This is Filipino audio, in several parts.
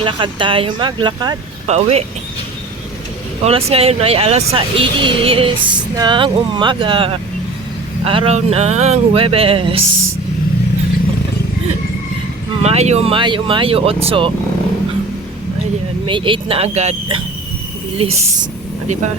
Maglakad tayo, maglakad. Pauwi. Oras ngayon ay alas 6 ng umaga. Araw ng Huwebes. Mayo 8. Ayan, May 8 na agad. Bilis. Di ba?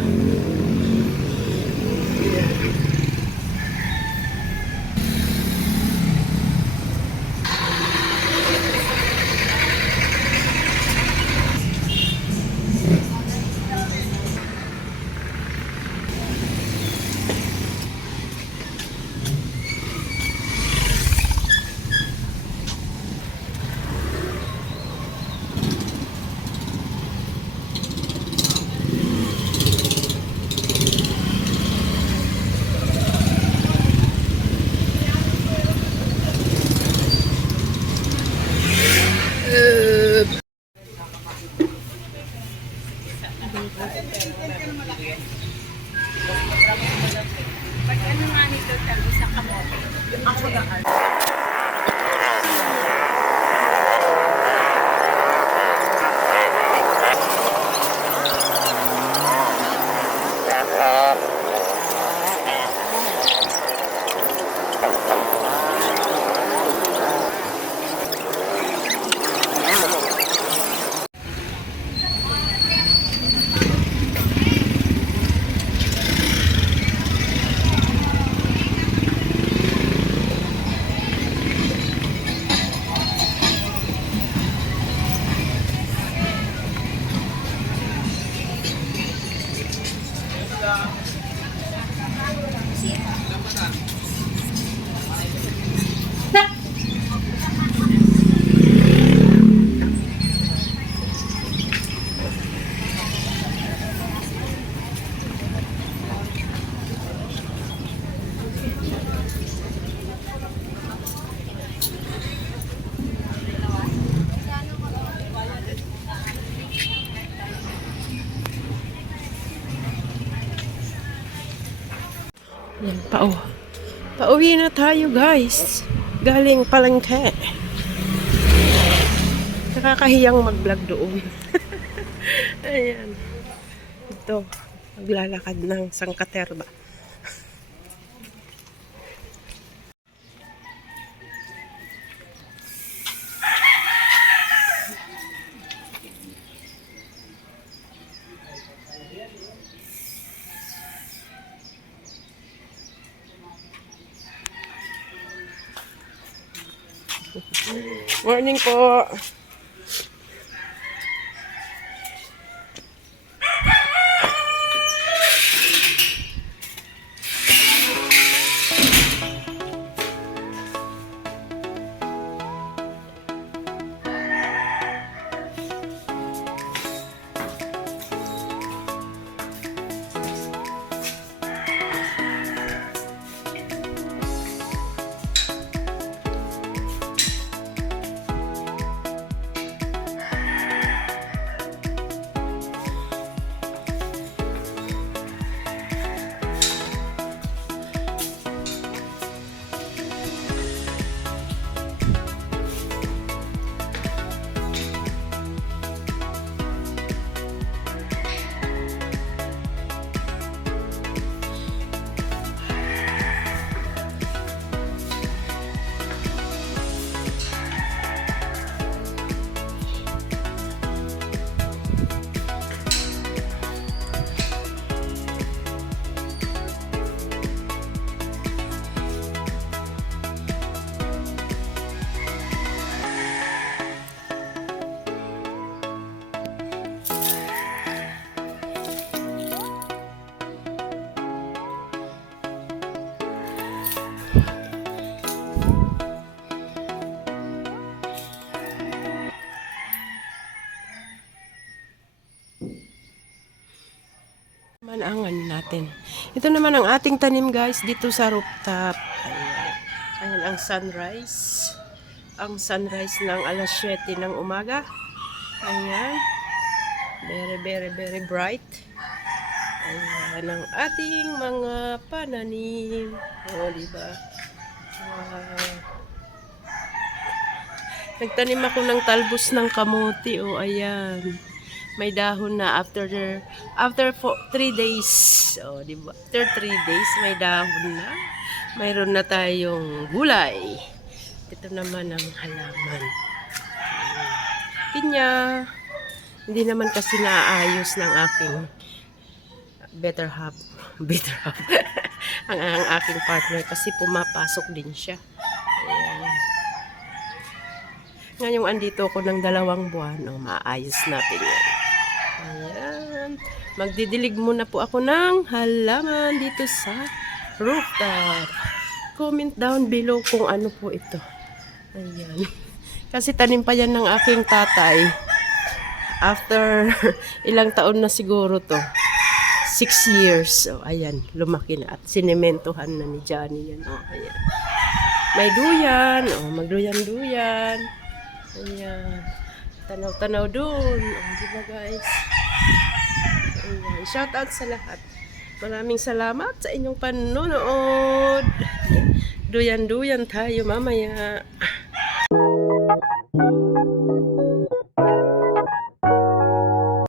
Pag ano nga nito, tabi sa kamote. Ako na Yan, pauwi na tayo guys. Galing palengke. Nakakahiyang mag-vlog doon. Ayan. Ito, maglalakad ng sangkaterba. Morning po. Manangan natin. Ito naman ang ating tanim guys dito sa rooftop. Ayan. Ayan ang sunrise. Ang sunrise ng alas 7 ng umaga. Ayan. Very bright. Ayan ang ating mga pananim. O, diba? Wow. Nagtanim ako ng talbos ng kamote. Oh, ayan. May dahon na after 3 days. Oh, di ba? After 3 days, may dahon na. Mayroon na tayong gulay. Ito naman ang halaman. Pinya. Hindi naman kasi naayos ng aking better half. Better half. ang aking partner kasi pumapasok din siya. Ayan. Ngayong andito ako ng 2 buwan, maayos natin yan. Ayan. Magdidilig muna po ako ng halaman dito sa rooftop. Comment down below kung ano po ito. Ayan. Kasi tanim pa yan ng aking tatay. After ilang taon na siguro to. 6 years. So, ayan. Lumaki na. At sinementohan na ni Johnny yan. Oh, ayan. May duyan. Oh, magduyan-duyan. Ayan. Tanaw-tanaw dun. Oh, diba guys? Ayan. Shout out sa lahat. Maraming salamat sa inyong panonood. Duyan-duyan tayo mamaya.